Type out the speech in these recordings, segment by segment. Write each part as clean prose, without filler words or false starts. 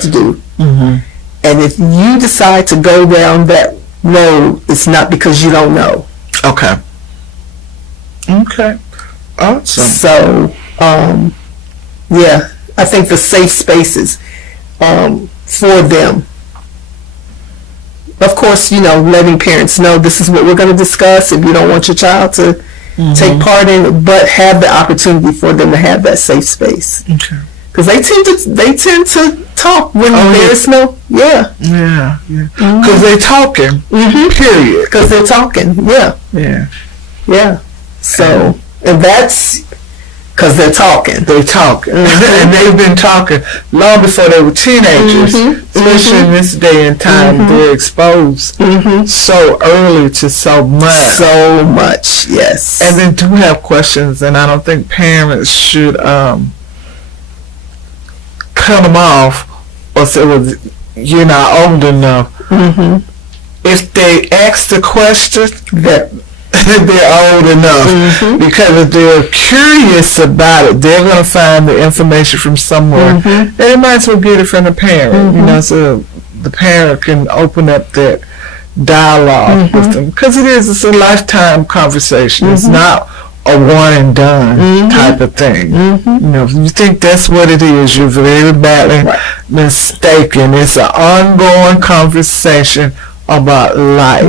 to do. And if you decide to go down that road, it's not because you don't know. Okay. Awesome. So, yeah, I think the safe spaces for them. Of course, letting parents know this is what we're going to discuss if you don't want your child to take part in it, but have the opportunity for them to have that safe space. Okay. Because they tend to talk when there's no, yeah. Because they're talking, period. Because they're talking, yeah. So, and that's because they're talking. And they've been talking long before they were teenagers, especially in this day and time. They're exposed so early to so much. Yes. And they do have questions, and I don't think parents should cut them off or say, well, you're not old enough. If they ask the question, that they're old enough, because if they're curious about it, they're going to find the information from somewhere. And they might as well get it from the parent, so the parent can open up that dialogue with them, because it's a lifetime conversation. It's not a one and done type of thing. If you think that's what it is, you're very badly mistaken. It's an ongoing conversation about life.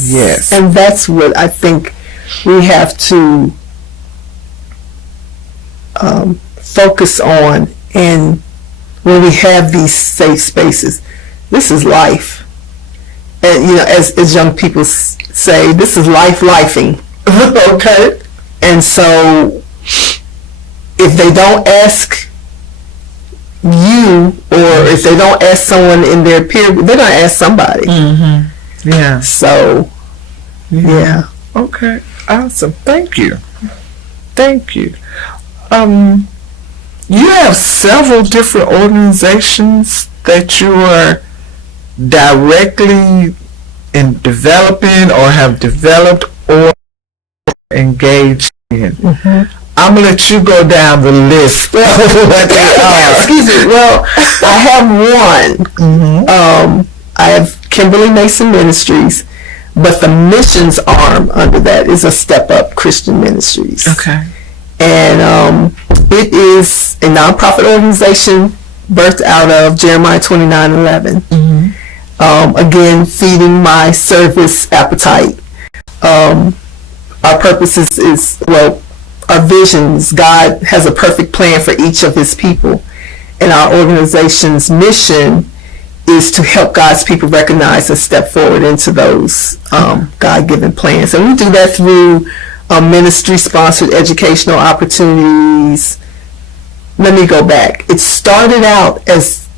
Yes. And that's what I think we have to focus on, and when we have these safe spaces. This is life. And as young people say, this is lifing. Okay? And so if they don't ask you, or if they don't ask someone in their peer group, they're going to ask somebody. Yeah. So, yeah. Okay. Awesome. Thank you. You have several different organizations that you are directly in developing, or have developed, or engaged in. I'm going to let you go down the list. Excuse me. Well, I have one. I have Kimberly Mason Ministries, but the missions arm under that is a Step Up Christian Ministries. Okay. And it is a nonprofit organization birthed out of Jeremiah 29:11. Again, feeding my service appetite. Our purpose is our visions. God has a perfect plan for each of his people, and our organization's mission is to help God's people recognize and step forward into those God-given plans. And we do that through ministry-sponsored educational opportunities. Let me go back. It started out as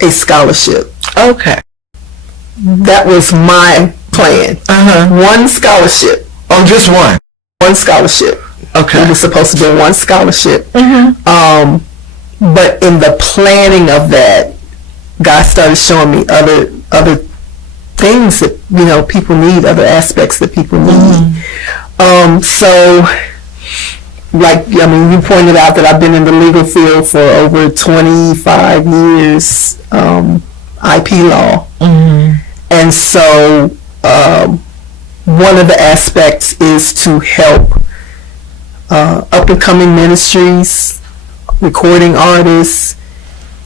a scholarship. Okay. That was my plan. One scholarship. Oh, just one? One scholarship. Okay. We were supposed to do one scholarship. But in the planning of that, God started showing me other things that people need, other aspects that people need. So, you pointed out that I've been in the legal field for over 25 years, IP law. And so one of the aspects is to help up-and-coming ministries, recording artists,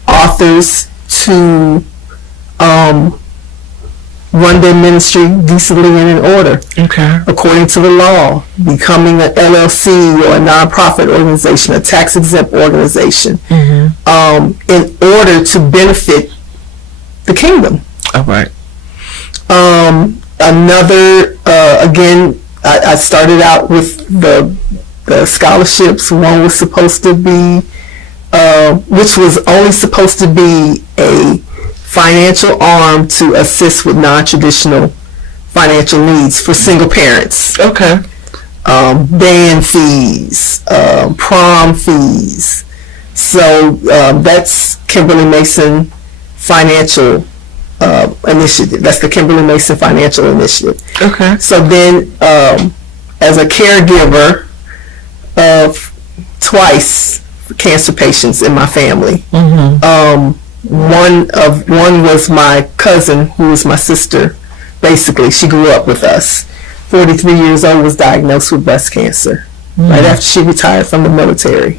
authors to run their ministry decently and in order, according to the law, becoming an LLC or a nonprofit organization, a tax-exempt organization, in order to benefit the kingdom. All right. Another, again, I started out with the scholarships. One was supposed to be, which was only supposed to be a financial arm to assist with non-traditional financial needs for single parents. Okay. Band fees, prom fees. So that's Kimberly Mason Financial Initiative. That's the Kimberly Mason Financial Initiative. Okay. So then, as a caregiver of twice cancer patients in my family, one was my cousin, who was my sister. Basically, she grew up with us. 43 years old, was diagnosed with breast cancer right after she retired from the military.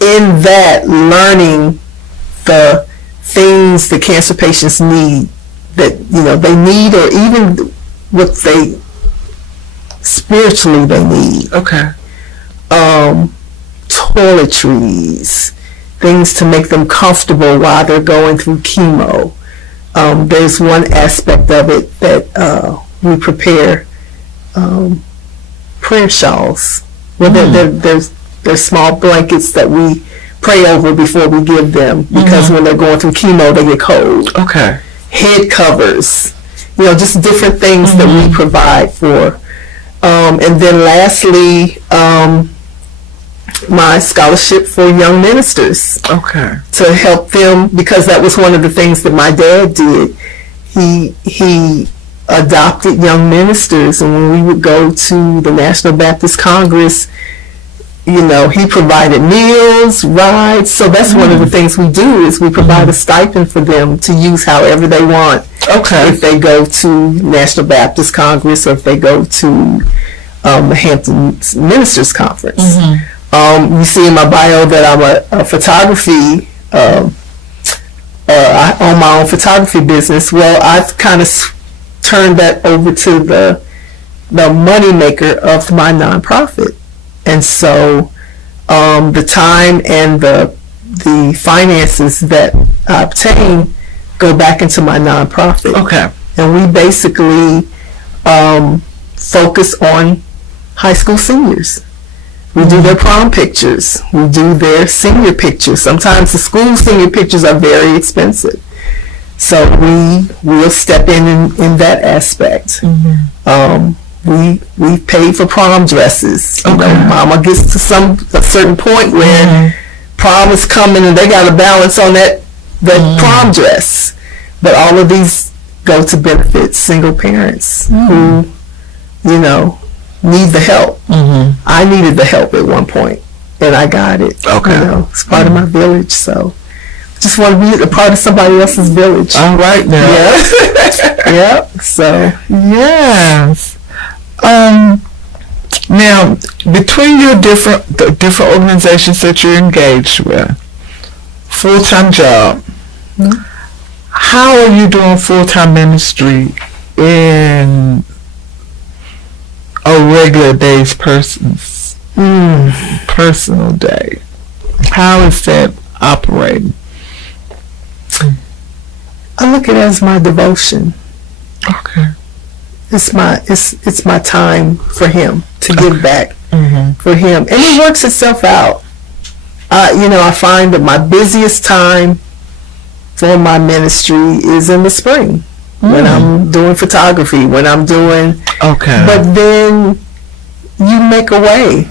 In that, learning the things that cancer patients need, that they need, or even what they spiritually they need. Okay. Toiletries, things to make them comfortable while they're going through chemo. There's one aspect of it that we prepare prayer shawls. Well, there's small blankets that we pray over before we give them, because when they're going through chemo, they get cold. Okay. Head covers, just different things that we provide for. And then lastly, my scholarship for young ministers. Okay. To help them, because that was one of the things that my dad did. He adopted young ministers, and when we would go to the National Baptist Congress, he provided meals, rides. So that's one of the things we do, is we provide a stipend for them to use however they want. Okay. If they go to National Baptist Congress, or if they go to the Hampton Ministers Conference. You see in my bio that I'm a photography, I own my own photography business. Well, I've kind of turned that over to the money maker of my nonprofit. And so the time and the finances that I obtain go back into my nonprofit. Okay. And we basically focus on high school seniors. We do their prom pictures. We do their senior pictures. Sometimes the school senior pictures are very expensive. So we'll step in that aspect. We pay for prom dresses. Mama gets to a certain point where prom is coming and they got to balance on that prom dress. But all of these go to benefit single parents who, need the help. I needed the help at one point, and I got it. Okay. It's part of my village, so just want to be a part of somebody else's village. All right now. Yeah. Yep. So yes. Now, between your different organizations that you're engaged with, full-time job, how are you doing full-time ministry in a regular day's personal day? How is that operating? I look at it as my devotion. Okay. It's my time for him to give back for him, and it works itself out. I find that my busiest time for my ministry is in the spring, when I'm doing photography, when I'm doing. Okay. But then you make a way.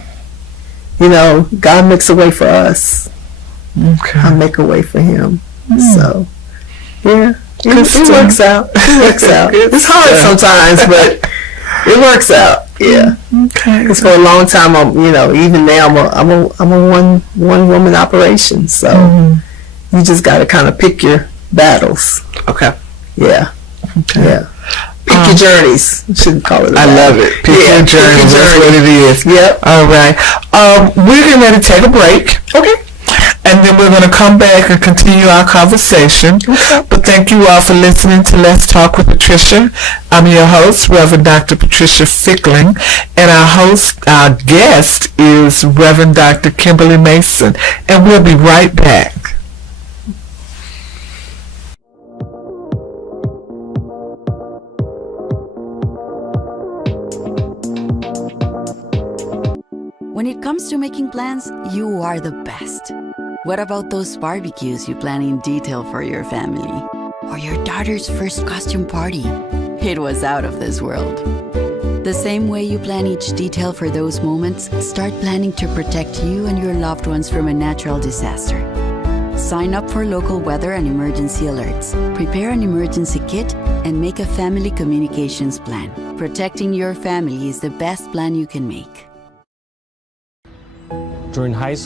God makes a way for us. Okay. I make a way for him. So, yeah. It works out. It works out. It's hard sometimes, but it works out. Yeah. Okay. Because for a long time, even now, I'm a one woman operation. So you just got to kind of pick your battles. Okay. Yeah. Okay. Yeah. Pick your journeys. Shouldn't call it. I love it. Pick your journey. That's what it is. Yep. All right. We're getting ready to take a break. Okay. And then we're going to come back and continue our conversation. Okay. But thank you all for listening to Let's Talk with Patricia. I'm your host, Reverend Dr. Patricia Fickling, and our guest is Reverend Dr. Kimberly Mason. And we'll be right back. When it comes to making plans, you are the best. What about those barbecues you plan in detail for your family? Or your daughter's first costume party? It was out of this world. The same way you plan each detail for those moments, start planning to protect you and your loved ones from a natural disaster. Sign up for local weather and emergency alerts. Prepare an emergency kit and make a family communications plan. Protecting your family is the best plan you can make. During high school,